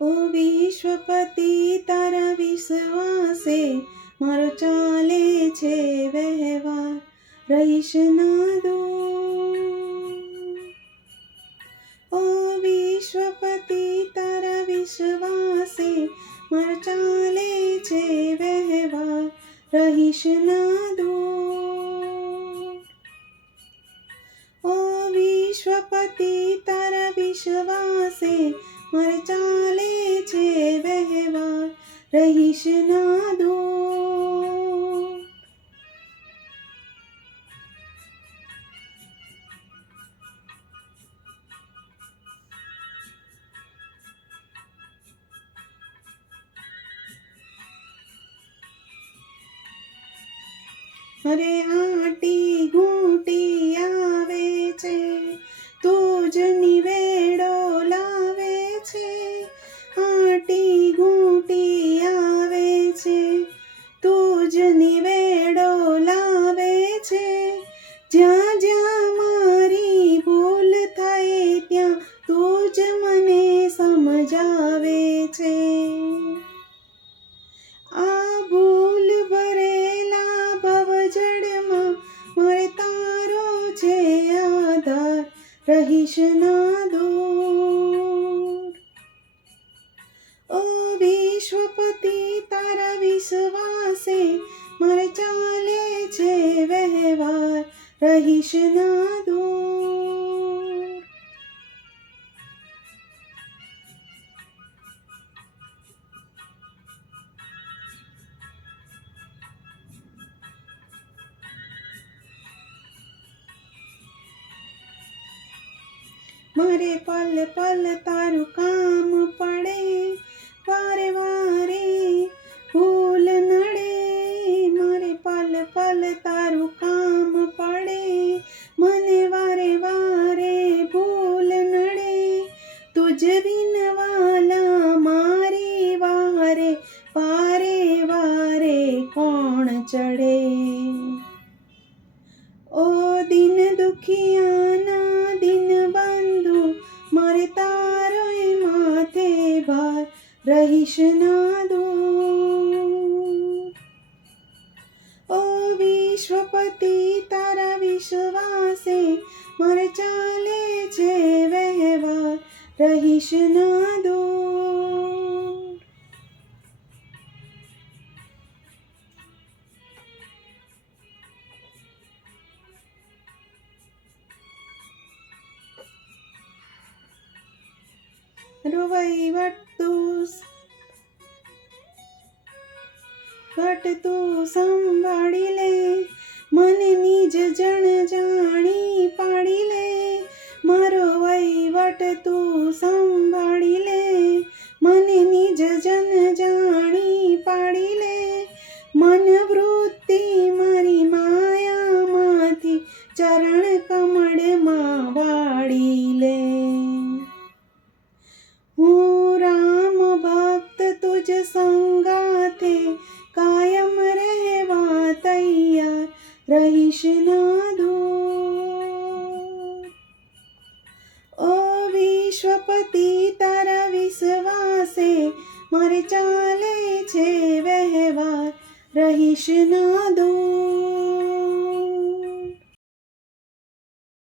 ઓ વિશ્વપતિ તારા વિશ્વાસે મારો ચાલે છે વહેવાર, રહીશ ના દૂર. ઓ વિશ્વપતિ તારા વિશ્વાસે મારો ચાલે છે વહેવાર, રહીશ ના દૂર. ઓ વિશ્વપતિ તારા વિશ્વાસે મારે ચાલે છે વહેવાર, રહીશ ના દૂર. અરે આંટી ઘૂંટી આવે છે, તું જ નિવેડો લાવે છે. આંટી ઘૂંટી આવે છે, તું જ નિવેડો લાવે છે. જ્યાં જ્યાં મારી ભૂલ થાય ત્યાં તું જ મને સમજાવે છે. આ ભૂલ ભરેલા ભવજળમાં મારે તારો છે આધાર, રહીશ ના દૂર. ઓ વિશ્વપતિ તારા વિશ્વાસે મારે ચાલે છે વહેવાર, રહીશ ના દૂર. મારે પલ પલ તારું કામ પડે, વારે વારે ભૂલ નડે. મારે પલ પલ તારું કામ પડે, મને વારે વારે ભૂલ નડે. તુજ બિન વાલા મારી વારે વારે વારે કોણ ચડે. ઓ દિન દુખિયાના દિન બંધુ મારે તારો માથે ભાર, રહીશ ના દૂર. ઓ વિશ્વપતિ તારા વિશ્વાસે મારે ચાલે છે વહેવાર, રહીશ ના દૂર. રોવાઈ વટ તું સંભાળી લે, મને નિજ જણ જાણી પાડી લે. મારો વહીવટ તું સંભાળી લે, મને નિજ જન જાણી પાડી લે. મન વૃત્તિ મારી માયામાંથી ચરણ કમળમાં વાળી લે. હું રામ ભક્ત તુજ સંગાથે કાયમ રહેવા તૈયાર, રહીશ ના દૂર. ઓ વિશ્વપતિ તારા વિશ્વાસે મારે ચાલે છે વહેવાર, રહીશ ના દૂર.